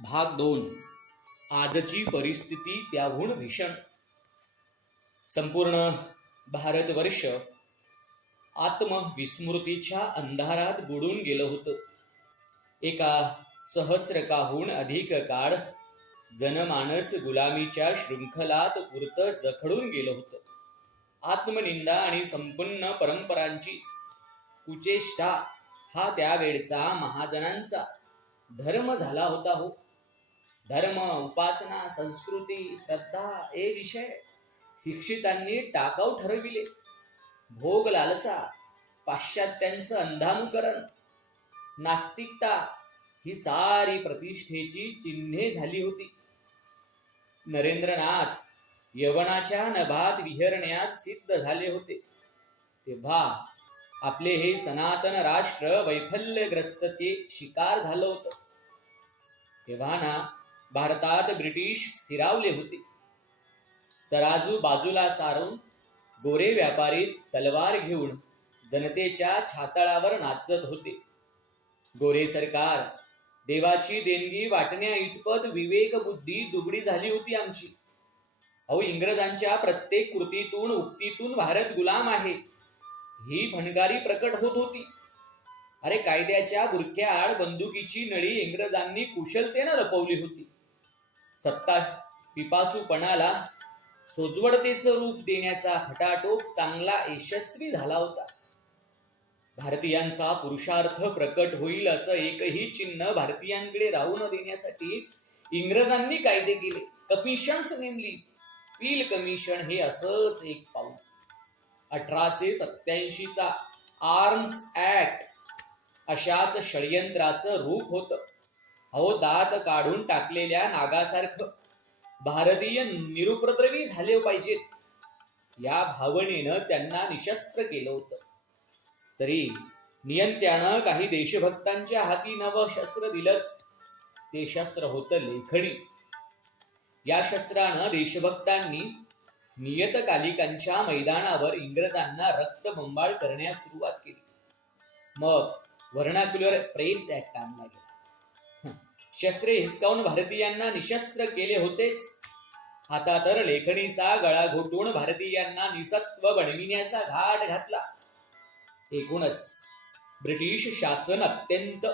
भाग 2. आजची परिस्थिती त्याहून भीषण. संपूर्ण भारतवर्ष आत्मविस्मृतीच्या अंधारात बुडून गेलं होतं. एका सहस्रकाहून अधिक काळ जनमानस गुलामीच्या शृंखलात पुरतं जखडून गेलं होतं. आत्मनिंदा आणि संपन्न परंपरांची कुचेष्टा हा त्यावेळचा महाजनांचा धर्म झाला होता हो. धर्म, उपासना, संस्कृती, श्रद्धा हे विषय शिक्षितांनी टाकाऊ ठरविले. भोग लालसा, पाश्चात्यांचं अंधानुकरण, नास्तिकता ही सारी प्रतिष्ठेची चिन्हे झाली होती. नरेंद्रनाथ यवनाच्या नभात विहरण्यास सिद्ध झाले होते तेव्हा आपले हे सनातन राष्ट्र वैफल्यग्रस्तचे शिकार झालं होतं. तेव्हा ना भारतात ब्रिटिश स्थिरावले होते. तराजू बाजूला सारून गोरे व्यापारी तलवार घेऊन जनतेच्या छातळावर नाचत होते. गोरे सरकार देवाची देणगी वाटण्या इतपत विवेकबुद्धी दुबळी झाली होती आमची. अहो, इंग्रजांच्या प्रत्येक कृतीतून उक्तीतून भारत गुलाम आहे ही भणकारी प्रकट होत होती. अरे, कायद्याच्या बुरख्याआड बंदुकीची नळी इंग्रजांनी कुशलतेनं लपवली होती. सत्ता पिपासूपणाला सोजवळतेचं रूप देण्याचा खटाटोप चांगला यशस्वी झाला होता. भारतीयांचा पुरुषार्थ प्रकट होईल असं एकही चिन्ह भारतीयांकडे राहू न देण्यासाठी इंग्रजांनी कायदे केले, कमिशन्स नेमली. पील कमिशन हे असंच एक पाऊल. 1887चा आर्म्स ऍक्ट अशाच षडयंत्राचं रूप होतं. अहो, दात काढून टाकलेल्या नागासारखं भारतीय निरुपद्रवी झाले पाहिजेत या भावनेनं त्यांना निशस्त्र केलं होतं. तरी नियंत्यानं काही देशभक्तांच्या हाती नवं शस्त्र दिलंच. ते शस्त्र होतं लेखणी. या शस्त्रानं देशभक्तांनी नियतकालिकांच्या मैदानावर इंग्रजांना रक्तबंबाळ करण्यास सुरुवात केली. मग व्हर्नाक्युलर प्रेस ऍक्ट आणला गेला. शस्त्रे हिसकावून भारतीयांना निशस्त्र केले होतेच, आता तर लेखणीचा गळा घोटून भारतीयांना निसत्व बनविण्याचा घाट घातला. एकूणच ब्रिटिश शासन अत्यंत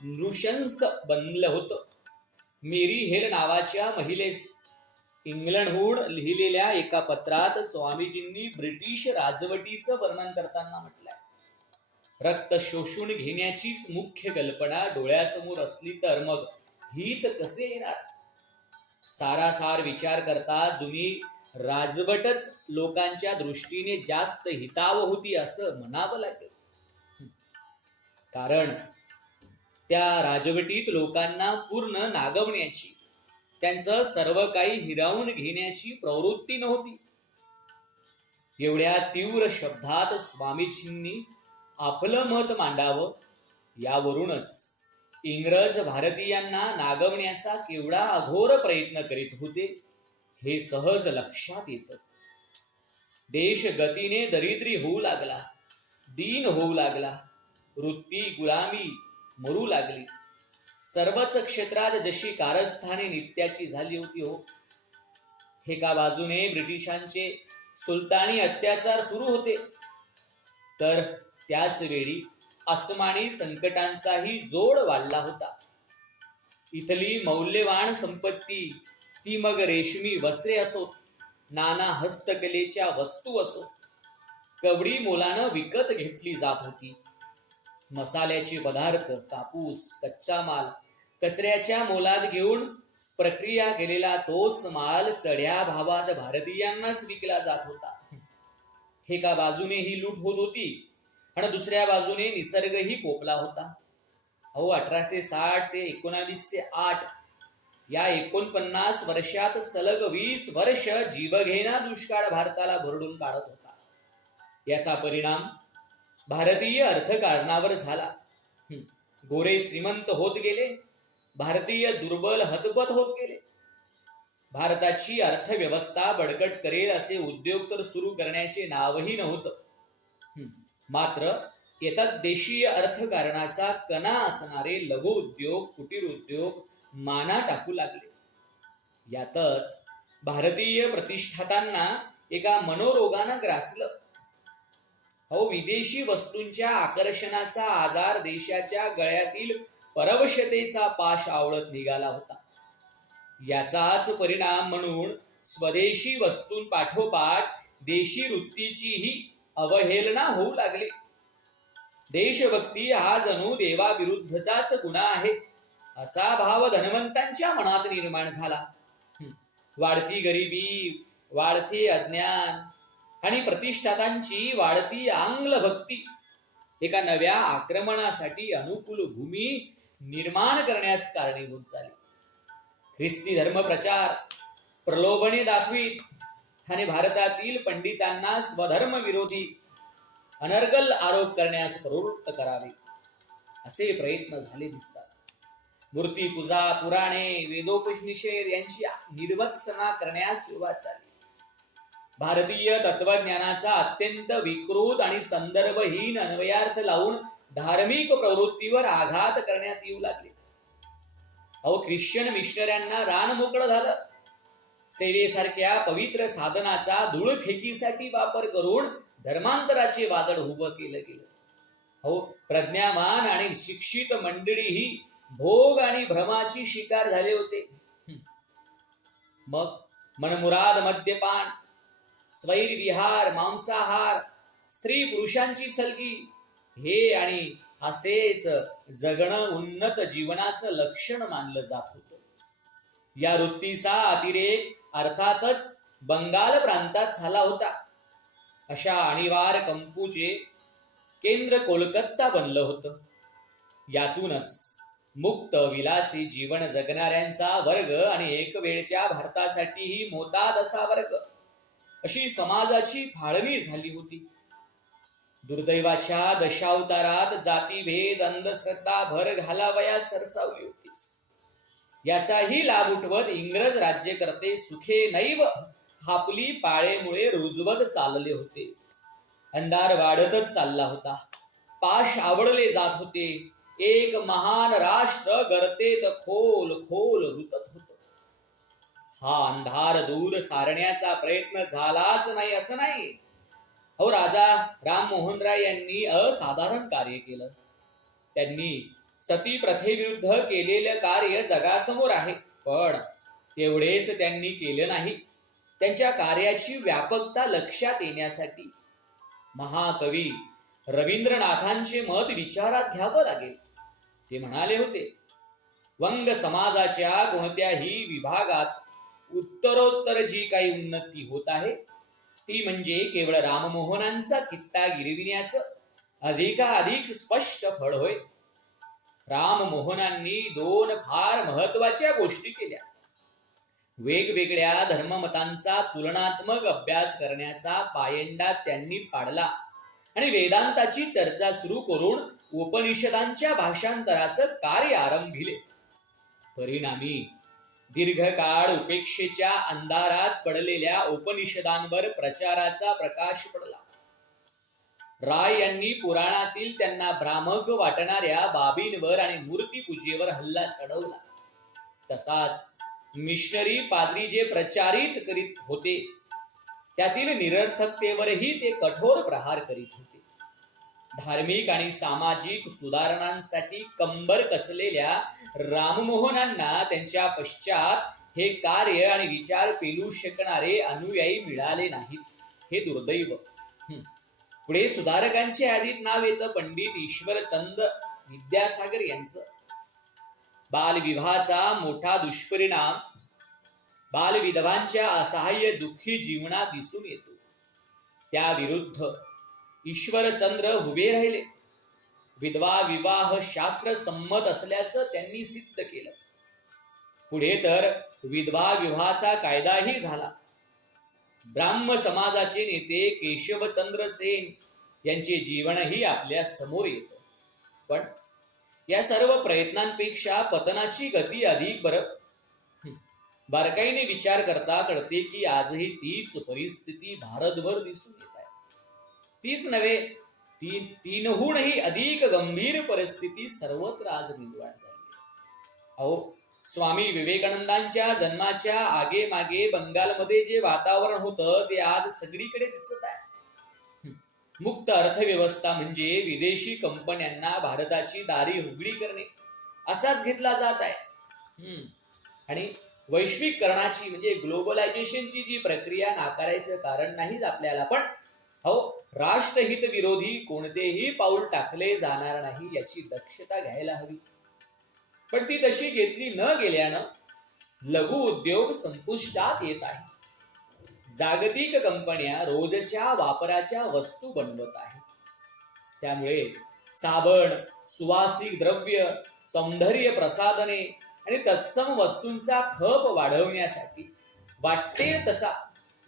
नृशंस बनलं होतं. मेरी हेर नावाच्या महिलेस इंग्लंडहून लिहिलेल्या एका पत्रात स्वामीजींनी ब्रिटिश राजवटीचं वर्णन करताना म्हटलंय, रक्त शोषून घेण्याचीच मुख्य कल्पना डोळ्यासमोर असली तर मग हित कसे येणार. सारासार विचार करता जुनी राजवटच लोकांच्या दृष्टीने जास्त हितावह होती असं म्हणावं लागेल. कारण त्या राजवटीत लोकांना पूर्ण नागवण्याची, त्यांचं सर्व काही हिरावून घेण्याची प्रवृत्ती नव्हती. एवढ्या तीव्र शब्दात स्वामीजींनी आपलं मत मांडावं यावरूनच इंग्रज भारतीयांना नागवण्याचा केवढा अघोर प्रयत्न करीत होते हे सहज लक्षात येतं. देश गतीने दरिद्री होऊ लागला, दीन होऊ लागला, वृत्ती गुलामी मरू लागली. सर्वच क्षेत्रात जशी कारस्थाने नित्याची झाली होती हो. एका बाजूने ब्रिटिशांचे सुलतानी अत्याचार सुरू होते, तर त्याच वेळी आसमानी संकटांचाही जोड वाढला होता. इथली मौल्यवान संपत्ती, ती मग रेशमी वस्त्रे असो, नाना हस्तकलेच्या वस्तू असो, कवडी मोलानं विकत घेतली जात होती. मसाल्याचे पदार्थ, कापूस, कच्चा माल कचऱ्याच्या मोलात घेऊन प्रक्रिया केलेला तोच माल चढ्या भावात भारतीयांनाच विकला जात होता. एका बाजूने ही लूट होत होती आणि दुसऱ्या बाजूने निसर्गही पोपला होता. अहो, 1860 ते 1908 या 49 वर्षात सलग 20 वर्ष जीवघेणा दुष्काळ भारताला भरडून काढत होता. याचा परिणाम भारतीय अर्थकारणावर झाला. गोरे श्रीमंत होत गेले, भारतीय दुर्बल हतबल होत गेले. भारताची अर्थव्यवस्था बळकट करेल असे उद्योग तर सुरू करण्याचे नावही नव्हतं. मात्र येतात देशीय अर्थकारणाचा कणा असणारे लघु उद्योग, कुटीर उद्योग, माना टाकू लागले. यातच भारतीय प्रतिष्ठातांना एका मनोरोगानं ग्रासलं. विदेशी वस्तूंच्या आकर्षणाचा आजार देशाच्या गळ्यातील परवशतेचा पाश आवळत निघाला होता. याचाच परिणाम म्हणून स्वदेशी वस्तूंपाठोपाठ देशी वृत्तीचीही अवहेलना होऊ लागली. देशभक्ती हा जणू देवाविरुद्धचाच गुन्हा आहे असा भाव धनवंतांच्या मनात निर्माण झाला. वाढती गरिबी, वाढते अज्ञान आणि प्रतिष्ठातांची वाढती आंग्ल भक्ती एका नव्या आक्रमणासाठी अनुकूल भूमी निर्माण करण्यास कारणीभूत झाली. ख्रिस्ती धर्म प्रचार, प्रलोभने दाखवीत आणि भारतातील पंडितांना स्वधर्म विरोधी अनर्गल आरोप करण्यास प्रवृत्त करावे असे प्रयत्न झाले दिसतात. मूर्तीपूजा, पुराणे, वेदोपनिषद यांची निर्वत्सना करण्यास सुरुवात झाली. भारतीय तत्वज्ञानाचा अत्यंत विकृत आणि संदर्भहीन अन्वयार्थ लावून धार्मिक प्रवृत्तीवर आघात करण्यात येऊ लागले. ख्रिश्चन मिशनऱ्यांना रान मोकळं झालं. सेवेसारख्या पवित्र साधनाचा धूळफेकीसाठी वापर करून धर्मांतराचे वादळ उभं केलं गेलं. प्रज्ञावान आणि शिक्षित मंडळीही भोग आणि भ्रमाची शिकार झाले होते. मग मनमुराद मद्यपान, स्वैरविहार, मांसाहार, स्त्री पुरुषांची सलगी हे आणि असेच जगणं उन्नत जीवनाचं लक्षण मानलं जात होतं. या वृत्तीचा अतिरेक अर्थातच बंगाल प्रांतात झाला होता. अशा आणीवार कंपूचे केंद्र कोलकाता बनलं होतं. यातूनच मुक्त विलासी जीवन जगणाऱ्यांचा वर्ग आणि एक वेळच्या भारतासाठीही मोताद असा वर्ग अशी समाजाची फाळणी झाली होती. दुर्दैवाच्या दशावतारात जातीभेद, अंधश्रद्धा भर घालावयास सरसावली होतीच. याचाही लाभ उठवत इंग्रज राज्यकर्ते सुखे नैव हापली पाळेमुळे रुजवत चालले होते. अंधार वाढतच चालला होता. पाश आवडले जात होते. एक महान राष्ट्र गर्तेत खोल खोल रुतत होत. हा अंधार दूर सारण्याचा प्रयत्न झालाच नाही असं नाही. राजा राममोहन राय यांनी असाधारण कार्य केलं. त्यांनी सती प्रथेविरुद्ध केलेलं कार्य जगासमोर आहे. पण तेवढेच त्यांनी केलं नाही. त्यांच्या कार्याची व्यापकता लक्षात येण्यासाठी महाकवी रवींद्रनाथांचे मत विचारात घ्यावं लागेल. ते म्हणाले होते, वंग समाजाच्या कोणत्याही विभागात उत्तरोत्तर जी काही उन्नती होत आहे ती म्हणजे केवळ राममोहनांचा कित्ता गिरविण्याचं अधिकाधिक स्पष्ट फळ होय. राममोहनांनी दोन फार महत्वाच्या गोष्टी केल्या. वेगवेगळ्या धर्ममतांचा तुलनात्मक अभ्यास करण्याचा पायंडा त्यांनी पाडला आणि वेदांताची चर्चा सुरू करून उपनिषदांच्या भाषांतराचं कार्य आरंभिले. परिणामी दीर्घकाळ उपेक्षेच्या अंधारात पडलेल्या उपनिषदांवर प्रचाराचा प्रकाश पडला. राय यांनी पुराणातील त्यांना भ्रामक वाटणाऱ्या बाबींवर आणि मूर्तीपूजेवर हल्ला चढवला. तसाच मिशनरी पाद्री जे प्रचारित करीत होते त्यातील निरर्थकतेवरही ते कठोर प्रहार करीत होते. धार्मिक आणि सामाजिक सुधारणांसाठी कंबर कसलेल्या राममोहनांना त्यांच्या पश्चात हे कार्य आणि विचार पेलू शकणारे अनुयायी मिळाले नाहीत. हे दुर्दैव. पुढे सुधारकांच्या यादीत नाव येतं पंडित ईश्वरचंद विद्यासागर यांचं. बालविवाहाचा मोठा दुष्परिणाम बालविधवांच्या असहाय्य दुःखी जीवनात दिसून येतो. त्याविरुद्ध ईश्वरचंद्र उभे राहिले. विधवा विवाह शास्त्र संमत असल्याचं त्यांनी सिद्ध केलं. पुढे तर विधवा विवाहाचा कायदाही झाला. ब्राह्म समाजाचे नेते केशवचंद्र सेन यांचे जीवनही आपल्या समोर येतं. पण या सर्व प्रयत्नांपेक्षा पतनाची गती अधिक बारकाईने विचार करता कळते की आजही तीच परिस्थिती भारतभर दिसून येत आहे. तीच नव्हे, तीनहूनही अधिक गंभीर परिस्थिती सर्वत्र आज निर्माण झाली. स्वामी विवेकानंदांच्या जन्माच्या आगे मागे बंगालमध्ये जे वातावरण होतं ते आज सगळीकडे दिसत आहे. मुक्त अर्थव्यवस्था म्हणजे विदेशी कंपन्यांना भारताची दारी उघडी करणे असाच घेतला जात आहे. आणि वैश्विकरणाची म्हणजे ग्लोबलायझेशनची जी प्रक्रिया नाकारायचं कारण नाहीच आपल्याला, पण हो राष्ट्रहित विरोधी कोणतेही पाऊल टाकले जाणार नाही याची दक्षता घ्यायला हवी. पण ती तशी घेतली न गेल्यानं लघु उद्योग संपुष्टात येत आहे. जागतिक कंपन्या रोजच्या वापराच्या वस्तू बनवत आहेत. त्यामुळे साबण, सुवासिक द्रव्य, सौंदर्य प्रसाधने आणि तत्सम वस्तूंचा खप वाढवण्यासाठी वाटेल तसा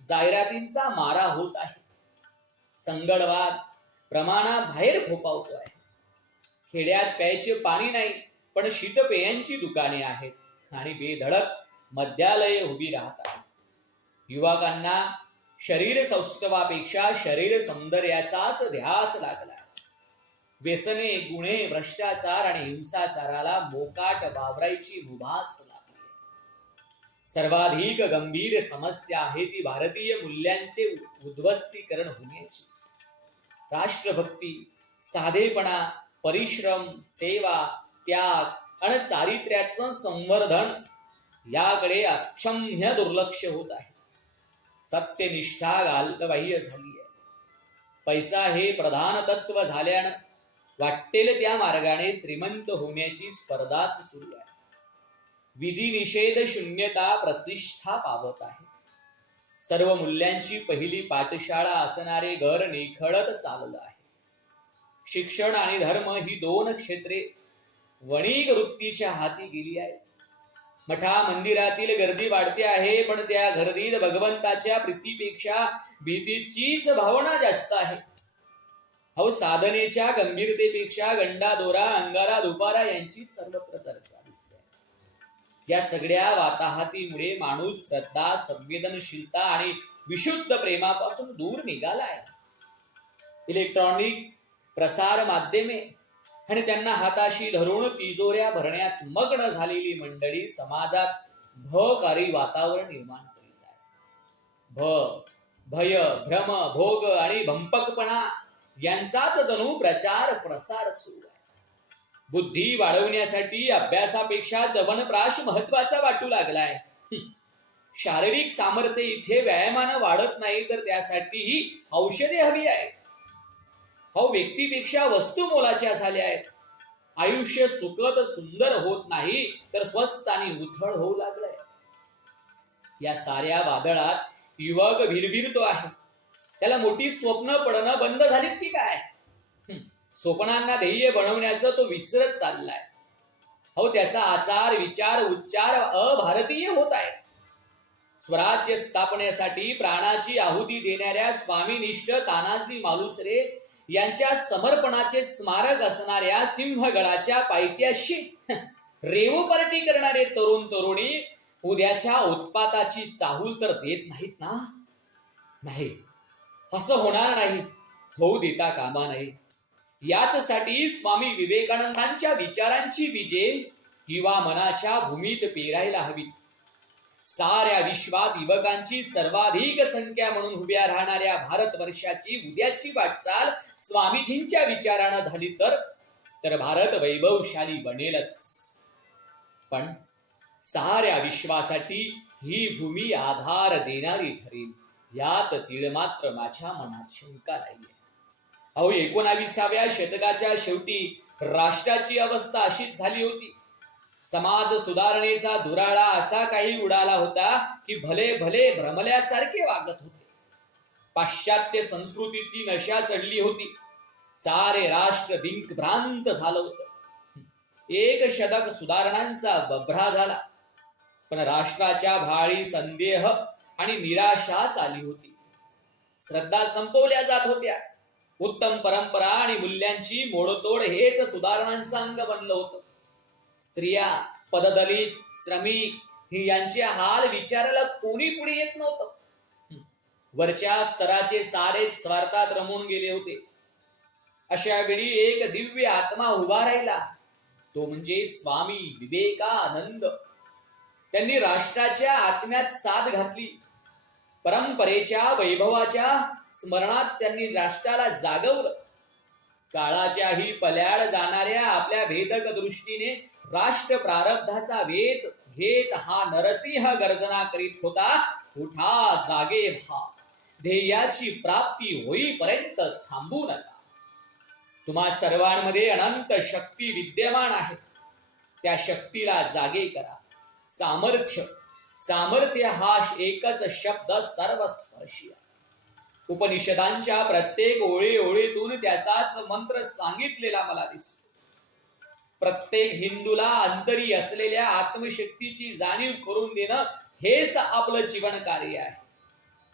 जाहिरातींचा मारा होत आहे. चंगळवाद प्रमाणाबाहेर फोपावतो आहे. खेड्यात प्यायचे पाणी नाही, पण शीतपेयांची दुकाने आहेत आणि बेधडक मद्यालये उभी राहत आहेत. युवकांना शरीर सौष्ठवापेक्षा शरीर सौंदर्याचाच ध्यास लागला. व्यसने, गुन्हे, भ्रष्टाचार आणि हिंसाचाराला मोकाट वावरायची मुभाच लागली. सर्वाधिक गंभीर समस्या आहे ती भारतीय मूल्यांचे उद्ध्वस्तीकरण होण्याची. राष्ट्रभक्ती, साधेपणा, परिश्रम, सेवा, त्याग आणि चारित्र्याचं संवर्धन याकडे अक्षम्य दुर्लक्ष होत आहे. सत्यनिष्ठा गालबाह्य झाली आहे. पैसा हे प्रधान तत्व झाल्यानं वाटेल त्या मार्गाने श्रीमंत होण्याची स्पर्धाच सुरू आहे. विधी निषेध शून्यता प्रतिष्ठा पावत आहे. सर्व मूल्यांची पहिली पाठशाळा असणारे घर निखळत चाललं आहे. शिक्षण आणि धर्म ही दोन क्षेत्रे वणिक वृत्तीच्या हाती गेली आहेत. मठा मंदिरातील गर्दी वाढते आहे, पण त्या गर्दीत भगवंताच्या प्रीतीपेक्षा भीतीचीच भावना जास्त आहे. अहो साधनेच्या गंभीरतेपेक्षा गंडा दोरा, अंगारा दुपारा यांचीच सर्वत्र चर्चा दिसते. या सगळ्या वाताहतीमुळे माणूस श्रद्धा, संवेदनशीलता आणि विशुद्ध प्रेमापासून दूर निघालाय. इलेक्ट्रॉनिक प्रसार माध्यमे आणि त्यांना हाताशी धरून तिजोऱ्या भरण्यात मग्न झालेली मंडळी समाजात भयकारी वातावरण निर्माण करीत आहे. भय, भ्रम, भोग आणि भंपकपणा यांचाच जणू प्रचार प्रसार सुरू आहे. बुद्धी वाढवण्यासाठी अभ्यासापेक्षा चवनप्राश महत्वाचा वाटू लागलाय. शारीरिक सामर्थ्य इथे व्यायामानं वाढत नाही, तर त्यासाठीही औषधे हवी आहेत. व्यक्तीपेक्षा वस्तू मोलाच्या झाल्या आहेत. आयुष्य सुखद सुंदर होत नाही, तर स्वस्त आणि उथळ होऊ लागलंय. या साऱ्या वादळात युवक भिरभिरतो आहे. त्याला मोठी स्वप्न पडणं बंद झालीत की काय? स्वप्नांना ध्येय बनवण्याचं तो विसरत चाललाय. त्याचा आचार, विचार, उच्चार अभारतीय होत आहे. स्वराज्य स्थापनेसाठी प्राणाची आहुती देणाऱ्या स्वामीनिष्ठ तानाजी मालुसरे यांच्या समर्पणाचे स्मारक असणाऱ्या सिंहगडाच्या पायथ्याशी रेवोपार्टी करणारे तरुण तरुणी उद्याच्या उत्पाताची चाहूल तर देत नाहीत ना? नाही, असं होणार नाही. होऊ देता कामा नये. याचसाठी स्वामी विवेकानंदांच्या विचारांची बीजे युवा मनाच्या भूमीत पेरायला हवीत. साऱ्या विश्वात युवकांची सर्वाधिक संख्या म्हणून उभ्या राहणाऱ्या भारतवर्षाची उद्याची वाटचाल स्वामीजींच्या विचारानं झाली तर भारत वैभवशाली बनेलच. पण साऱ्या विश्वासाठी ही भूमी आधार देणारी ठरेल यात तीळ मात्र माझ्या मनात शंका नाहीये. 19व्या शतकाच्या शेवटी राष्ट्राची अवस्था अशीच झाली होती. समाज सुधारणेचा धुराळा असा काही उडाला होता की भले भले भ्रमल्यासारखे वागत होते. पाश्चात्य संस्कृतीची नशा चढली होती. सारे राष्ट्र दिग्भ्रांत झालं होतं. एक शतक सुधारणांचा बभ्रा झाला, पण राष्ट्राच्या भाळी संदेह आणि निराशाच आली होती. श्रद्धा संपवल्या जात होत्या. उत्तम परंपरा आणि मूल्यांची मोडतोड हेच सुधारणांचं अंग बनलं होतं. स्त्रिया, पददलित, श्रमिक यांचे हाल विचारायला कोणी पुढे येत नव्हतं. वरच्या स्तराचे सारेच स्वार्थात रमून गेले होते. अशा वेळी एक दिव्य आत्मा उभा राहिला, तो म्हणजे स्वामी विवेकानंद. त्यांनी राष्ट्राच्या आत्म्यात साद घातली. परंपरेच्या वैभवाच्या स्मरणात त्यांनी राष्ट्राला जागवलं. काळाच्याही पल्याड जाणाऱ्या आपल्या भेदक दृष्टीने राष्ट्र प्रारब्धाचा वेध घेत हा नरसिंह गर्जना करीत होता, उठा जागे व्हा, ध्येयाची प्राप्ती होईपर्यंत थांबू नका. तुम्हा सर्वांमध्ये अनंत शक्ती विद्यमान आहे. त्या शक्तीला जागे करा. सामर्थ्य सामर्थ्य हा एकच शब्द सर्वस्पर्शी आहे. उपनिषदांच्या प्रत्येक ओळीतून त्याचाच मंत्र सांगितलेला मला दिसतो. प्रत्येक हिंदूला अंतरी असलेल्या आत्मशक्तीची जाणीव करून देणं हेच आपलं जीवन कार्य आहे.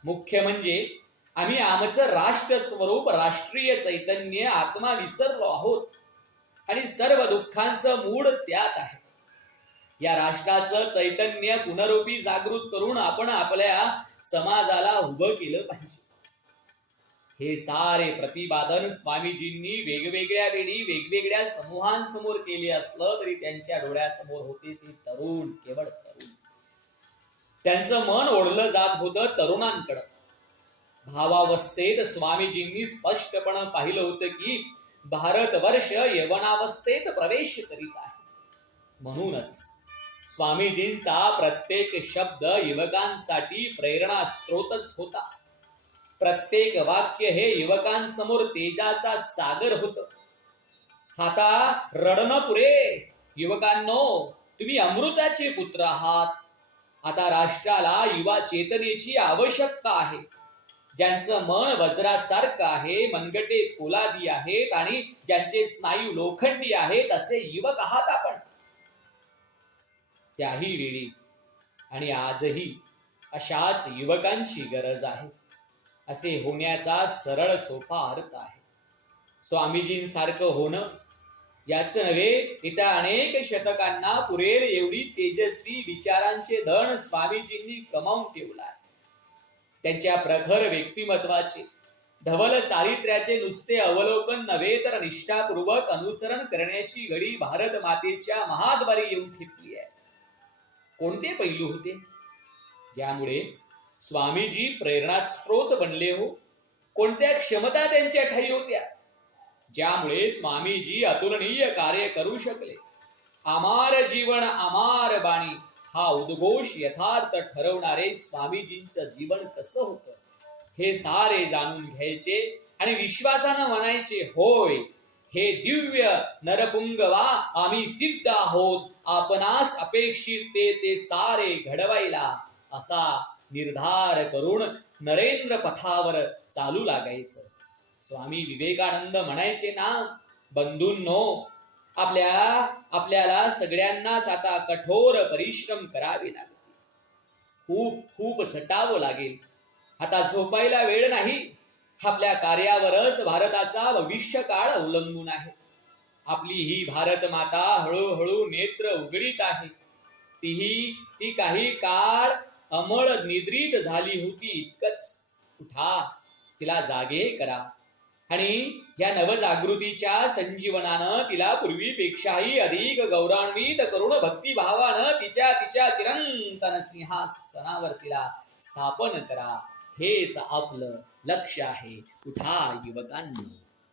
मुख्य म्हणजे आम्ही आमचं राष्ट्र स्वरूप, राष्ट्रीय चैतन्य, आत्मा विसरलो आहोत आणि सर्व दुःखांचं मूळ त्यात आहे. या राष्ट्राचं चैतन्य पुनरुपी जागृत करून आपण आपल्या समाजाला उभं केलं पाहिजे. हे सारे प्रतिपादन स्वामीजींनी वेगवेगळ्या वेळी वेगवेगळ्या समूहांसमोर केले असलं तरी त्यांच्या डोळ्यासमोर होते ते तरुण, केवळ तरुण. त्यांचं मन ओढलं जात होतं तरुणांकडं. भावावस्थेत स्वामीजींनी स्पष्टपणे पाहिलं होतं की भारतवर्ष यवनावस्थेत प्रवेश करीत आहे. म्हणूनच स्वामीजींचा प्रत्येक शब्द युवकांसाठी प्रेरणा स्रोतच होता. प्रत्येक वाक्य हे युवकांसमोर तेजाचा सागर होतं. आता रडणं पुरे, युवकांनो, तुम्ही अमृताचे पुत्र आहात. आता राष्ट्राला युवा चेतनेची आवश्यकता आहे. ज्यांचं मन वज्रासारखं आहे, मनगटे पोलादी आहेत आणि ज्यांचे स्नायू लोखंडी आहेत, असे युवक आहात आपण. त्याही वेळी आणि आजही अशाच युवकांची गरज आहे. असे होण्याचा सरळ सोपा अर्थ आहे. स्वामीजींसारखं होणं याच नव्हे, इतर अनेक शतकांना पुरेल एवढी तेजस्वी विचारांचे धन स्वामीजींनी कमावून ठेवला आहे. त्यांच्या प्रखर व्यक्तिमत्वाचे, धवल चारित्र्याचे नुसते अवलोकन नव्हे तर निष्ठापूर्वक अनुसरण करण्याची घडी भारत मातेच्या महाद्वारी येऊन ठेपली आहे. कोणते पैलू होते ज्यामुळे स्वामीजी प्रेरणास्त्रोत बनले हो? कोणत्या क्षमता त्यांच्या ठायी होत्या ज्यामुळे स्वामीजी अतुलनीय कार्य करू शकले? आमार जीवन आमार बाणी हा उद्घोष यथार्थ ठरवणारे स्वामीजींचं जीवन कसं होतं हे सारे जाणून घ्यायचे आणि विश्वासानं म्हणायचे, होय, हे दिव्य नरपुंगवा, आम्ही सिद्ध आहोत. आपणास अपेक्षित ते सारे घडवायला, असा निर्धार करून नरेंद्र पथावर चालू लागायचं. स्वामी विवेकानंद म्हणायचे ना, बंधूंनो, आपल्याला सगळ्यांनाच आता कठोर परिश्रम करावे लागतील. खूप खूप झटावं लागेल. आता झोपायला वेळ नाही. आपल्या कार्यावरच भारताचा भविष्यकाळ अवलंबून आहे. आपली ही भारत माता हळूहळू नेत्र उघडीत आहे. ती काही काळ अमळ निद्रित झाली होती इतकंच. उठा, तिला जागे करा आणि या नवजागृतीच्या संजीवनानं तिला पूर्वीपेक्षाही अधिक गौरवान्वित करून भक्तिभावानं तिच्या चिरंतन सिंहासनावर तिला स्थापन करा. हेच आपलं लक्ष आहे. उठा युवकांनो,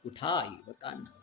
उठा युवकांनो.